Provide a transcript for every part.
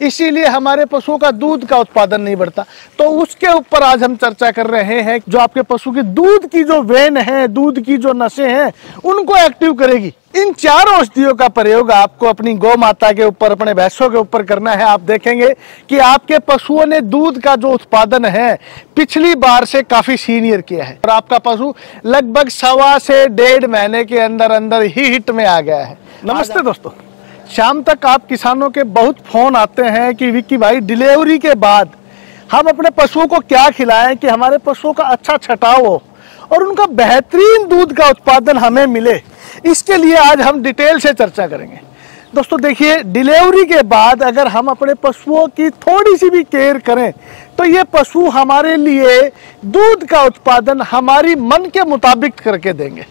इसीलिए हमारे पशुओं का दूध का उत्पादन नहीं बढ़ता। तो उसके ऊपर आज हम चर्चा कर रहे हैं, जो आपके पशु की दूध की जो वेन है, दूध की जो नसें हैं, उनको एक्टिव करेगी। इन 4 औषधियों का प्रयोग आपको अपनी गौ माता के ऊपर, अपने भैंसों के ऊपर करना है। आप देखेंगे कि आपके पशुओं ने दूध का जो उत्पादन है पिछली बार से काफी सीनियर किया है और आपका पशु लगभग 1.25 से 1.5 महीने के अंदर अंदर ही हिट में आ गया है। नमस्ते दोस्तों, शाम तक आप किसानों के बहुत फोन आते हैं कि विक्की भाई डिलीवरी के बाद हम अपने पशुओं को क्या खिलाएं कि हमारे पशुओं का अच्छा छटाव हो और उनका बेहतरीन दूध का उत्पादन हमें मिले। इसके लिए आज हम डिटेल से चर्चा करेंगे। दोस्तों देखिए, डिलीवरी के बाद अगर हम अपने पशुओं की थोड़ी सी भी केयर करें तो ये पशु हमारे लिए दूध का उत्पादन हमारी मन के मुताबिक करके देंगे।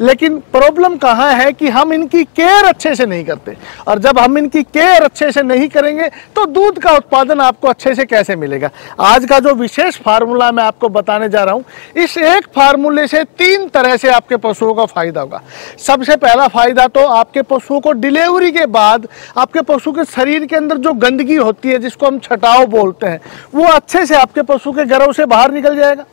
लेकिन प्रॉब्लम कहाँ है कि हम इनकी केयर अच्छे से नहीं करते, और जब हम इनकी केयर अच्छे से नहीं करेंगे तो दूध का उत्पादन आपको अच्छे से कैसे मिलेगा। आज का जो विशेष फार्मूला मैं आपको बताने जा रहा हूँ, इस एक फार्मूले से 3 तरह से आपके पशुओं का फायदा होगा। सबसे पहला फायदा तो आपके पशुओं को डिलीवरी के बाद आपके पशु के शरीर के अंदर जो गंदगी होती है, जिसको हम छटाव बोलते हैं, वो अच्छे से आपके पशु के गर्भ से बाहर निकल जाएगा।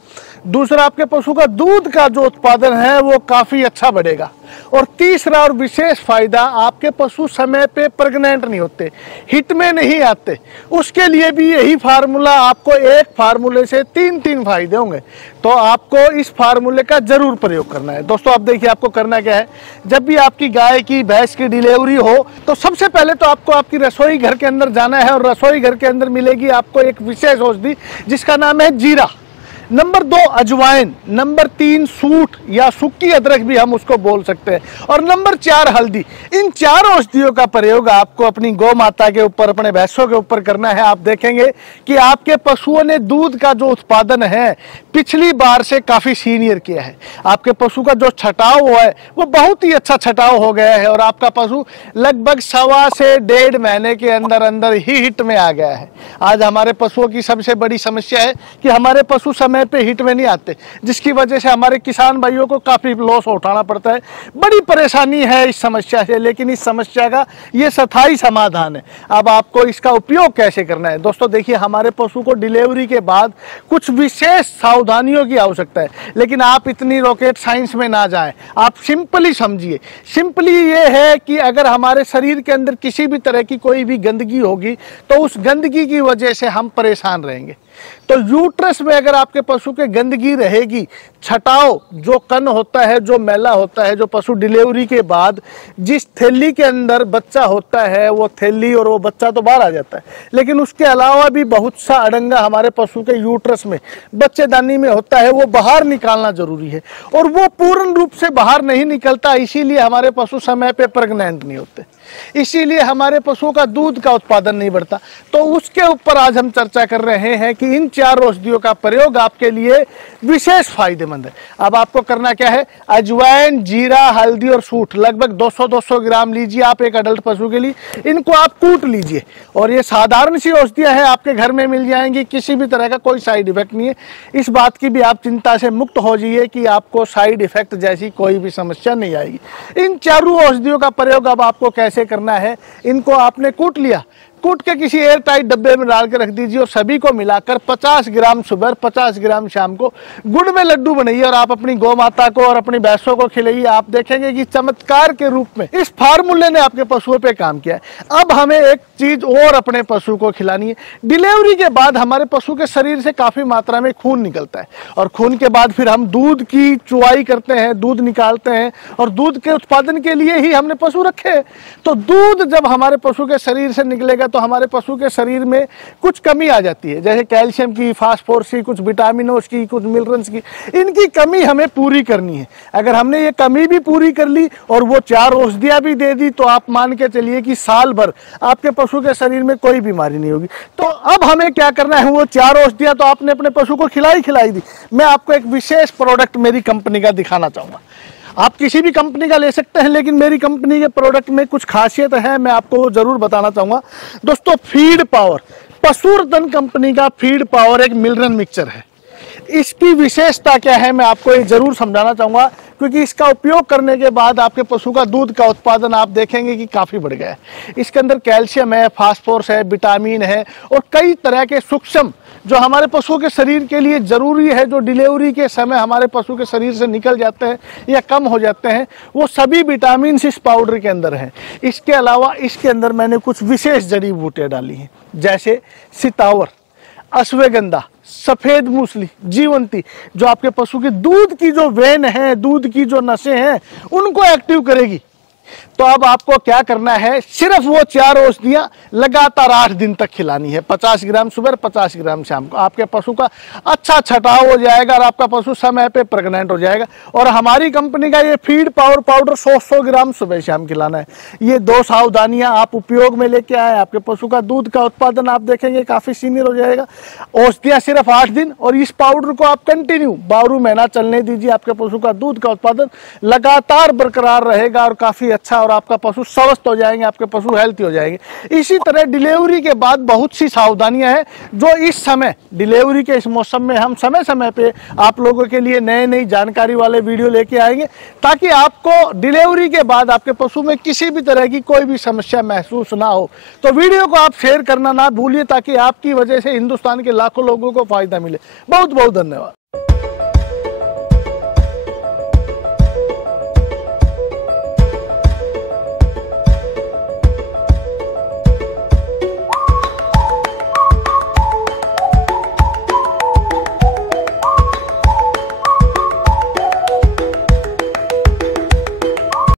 दूसरा, आपके पशु का दूध का जो उत्पादन है वो काफी अच्छा बढ़ेगा। और तीसरा और विशेष फायदा, आपके पशु समय पे प्रेग्नेंट नहीं होते, हिट में नहीं आते। उसके लिए भी यही फार्मूला, आपको एक फार्मूले से 3 फायदे होंगे। तो आपको इस फार्मूले का जरूर प्रयोग करना है। दोस्तों आप देखिए, आपको करना क्या है, जब भी आपकी गाय की, भैंस की डिलीवरी हो तो सबसे पहले तो आपको आपकी रसोई घर के अंदर जाना है और रसोई घर के अंदर मिलेगी आपको एक विशेष औषधि जिसका नाम है जीरा। नंबर 2 अजवाइन, नंबर 3 सूंठ या सूखी अदरक भी हम उसको बोल सकते हैं, और नंबर 4 हल्दी। इन 4 औषधियों का प्रयोग आपको अपनी गौ माता के ऊपर, अपने भैंसों के ऊपर करना है। आप देखेंगे कि आपके पशुओं ने दूध का जो उत्पादन है पिछली बार से काफी सीनियर किया है। आपके पशु का जो छटाव हुआ है वो बहुत ही अच्छा छटाव हो गया है और आपका पशु लगभग 1.25 से 1.5 महीने के अंदर अंदर ही हिट में आ गया है। आज हमारे पशुओं की सबसे बड़ी समस्या है कि हमारे पशु समय पे हिट में नहीं आते, जिसकी वजह से हमारे किसान भाइयों को काफी लॉस उठाना पड़ता है। बड़ी परेशानी है इस समस्या से, लेकिन इस समस्या का ये स्थायी समाधान है। अब आपको इसका उपयोग कैसे करना है। दोस्तों देखिए, हमारे पशु को डिलीवरी के बाद कुछ विशेष सावधानियों की आवश्यकता है, लेकिन आप इतनी रॉकेट साइंस में ना जाएं, आप सिंपली समझिए। सिंपली ये है कि अगर हमारे शरीर के अंदर किसी भी तरह की कोई भी गंदगी होगी तो उस गंदगी की वजह से हम परेशान रहेंगे। तो यूट्रस में अगर आपके पशु के गंदगी रहेगी, छटाव जो कण होता है, जो मैला होता है, जो पशु डिलीवरी के बाद जिस थैली के अंदर बच्चा होता है, वो थैली और वो बच्चा तो बाहर आ जाता है, लेकिन उसके अलावा भी बहुत सा अड़ंगा हमारे पशु के यूट्रस में, बच्चेदानी में होता है, वो बाहर निकालना जरूरी है। और वो पूर्ण रूप से बाहर नहीं निकलता, इसीलिए हमारे पशु समय पे प्रेग्नेंट नहीं होते, इसीलिए हमारे पशुओं का दूध का उत्पादन नहीं बढ़ता। तो उसके ऊपर आज हम चर्चा कर रहे हैं कि इन 4 औषधियों का प्रयोग आपके लिए विशेष फायदेमंद है। अब आपको करना क्या है, अजवाइन, जीरा, हल्दी और सूंठ लगभग 200-200 ग्राम लीजिए आप एक अडल्ट पशु के लिए। इनको आप कूट लीजिए और ये साधारण सी औषधियां हैं, आपके घर में मिल जाएंगी, किसी भी तरह का कोई साइड इफेक्ट नहीं है। इस बात की भी आप चिंता से मुक्त हो जाइए कि आपको साइड इफेक्ट जैसी कोई भी समस्या नहीं आएगी। इन 4 औषधियों का प्रयोग अब आपको कैसे करना है, इनको आपने कूट लिया, कूट के किसी एयर टाइट डब्बे में डाल के रख दीजिए और सभी को मिलाकर 50 ग्राम सुबह, 50 ग्राम शाम को गुड़ में लड्डू बनाइए और आप अपनी गौ माता को और अपनी भैंसों को खिलाइए। आप देखेंगे कि चमत्कार के रूप में इस फार्मूले ने आपके पशुओं पे काम किया है। अब हमें एक चीज और अपने पशु को खिलानी है। डिलीवरी के बाद हमारे पशु के शरीर से काफी मात्रा में खून निकलता है और खून के बाद फिर हम दूध की चुवाई करते हैं, दूध निकालते हैं और दूध के उत्पादन के लिए ही हमने पशु रखे। तो दूध जब हमारे पशु के शरीर से निकलेगा तो हमारे पशु के शरीर में कुछ कमी आ जाती है, जैसे कैल्शियम की, फास्फोरस की, कुछ विटामिनों की, कुछ मिनरल्स की। इनकी कमी हमें पूरी करनी है। अगर हमने ये कमी भी पूरी कर ली और वो 4 औषधियां भी दे दी तो आप मान के चलिए कि साल भर आपके पशु के शरीर में कोई बीमारी नहीं होगी। तो अब हमें क्या करना है, वो 4 औषधियां तो आपने अपने पशु को खिलाई दी। मैं आपको एक विशेष प्रोडक्ट मेरी कंपनी का दिखाना चाहूंगा। आप किसी भी कंपनी का ले सकते हैं, लेकिन मेरी कंपनी के प्रोडक्ट में कुछ खासियत है, मैं आपको वो जरूर बताना चाहूंगा। दोस्तों, फीड पावर, पशुरतन कंपनी का फीड पावर एक मिनरल मिक्सचर है। इसकी विशेषता क्या है मैं आपको ये जरूर समझाना चाहूँगा, क्योंकि इसका उपयोग करने के बाद आपके पशु का दूध का उत्पादन आप देखेंगे कि काफ़ी बढ़ गया है। इसके अंदर कैल्शियम है, फास्फोरस है, विटामिन है और कई तरह के सूक्ष्म जो हमारे पशु के शरीर के लिए ज़रूरी है, जो डिलीवरी के समय हमारे पशु के शरीर से निकल जाते हैं या कम हो जाते हैं, वो सभी विटामिन इस पाउडर के अंदर हैं। इसके अलावा इसके अंदर मैंने कुछ विशेष जड़ी बूटियाँ डाली हैं, जैसे सितावर, अश्वगंधा, सफेद मूसली, जीवंती, जो आपके पशु की दूध की जो वेन है, दूध की जो नसें हैं, उनको एक्टिव करेगी। तो अब आपको क्या करना है, सिर्फ वो 4 औषधियां लगातार 8 दिन तक खिलानी है। 50 ग्राम सुबह, 50 ग्राम शाम को। आपके पशु का अच्छा छटाव हो जाएगा और आपका पशु समय पे प्रेग्नेंट हो जाएगा। और हमारी कंपनी का ये फीड पावर पाउडर 100 ग्राम सुबह शाम खिलाना है। ये 2 सावधानियां आप उपयोग में लेके आए, आपके पशु का दूध का उत्पादन आप देखेंगे काफी सीनियर हो जाएगा। औषधियां सिर्फ 8 दिन और इस पाउडर को आप कंटिन्यू 12 महीना चलने दीजिए। आपके पशु का दूध का उत्पादन लगातार बरकरार रहेगा और काफी अच्छा, और आपका पशु स्वस्थ हो जाएंगे, आपके पशु हेल्थी हो जाएंगे। इसी तरह डिलीवरी के बाद बहुत सी सावधानियां हैं जो इस समय डिलीवरी के इस मौसम में हम समय समय पे आप लोगों के लिए नए नई जानकारी वाले वीडियो लेके आएंगे, ताकि आपको डिलीवरी के बाद आपके पशु में किसी भी तरह की कोई भी समस्या महसूस ना हो। तो वीडियो को आप शेयर करना ना भूलिए, ताकि आपकी वजह से हिंदुस्तान के लाखों लोगों को फायदा मिले। बहुत बहुत धन्यवाद।